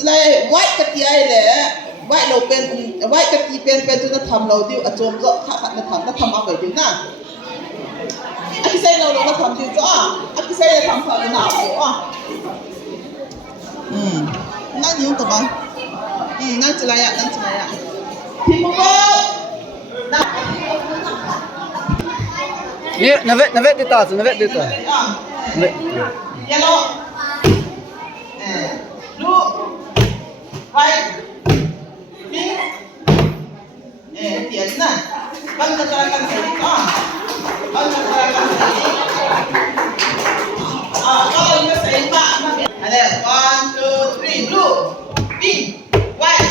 Like white cái tia này white lâu pen white cái tia pen tu nó thầm lâu điệu trộm rõ khát nó thầm áp về điệu na anh say lâu nó thầm điệu rõ anh say thầm thầm nào điệu nó nhiều tụi bạn nó chỉ là vậy thì một Nie, nawet detaty, nawet detaty. Yellow. Blue. White. Pink. Tiền nè. Băng cho ra căn sấy có. Băng cho ra căn sấy. Có lên cái sấy mà biết. Đây, 1, 2, 3. Blue. Pink. White.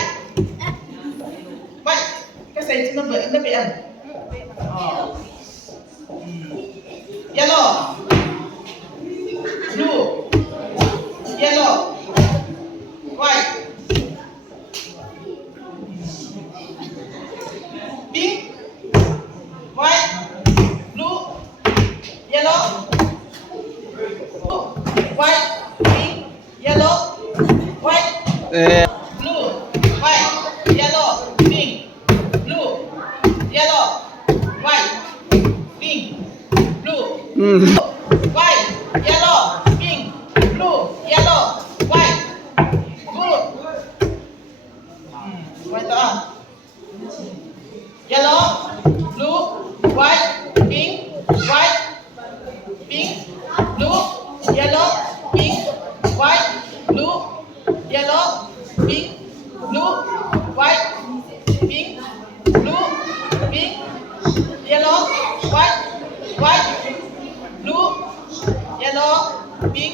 White. Cái sấy nó bị ăn. Yellow, blue, yellow, white, pink, white, blue, yellow, white, pink, yellow, white, blue, white, yellow, pink, blue, yellow, white, pink. White, yellow, pink, blue, yellow, white, good. White yellow, blue, white, pink, blue, yellow, pink, white, blue, yellow, pink, blue, white, pink, blue, pink, yellow, white, blue, yellow, pink,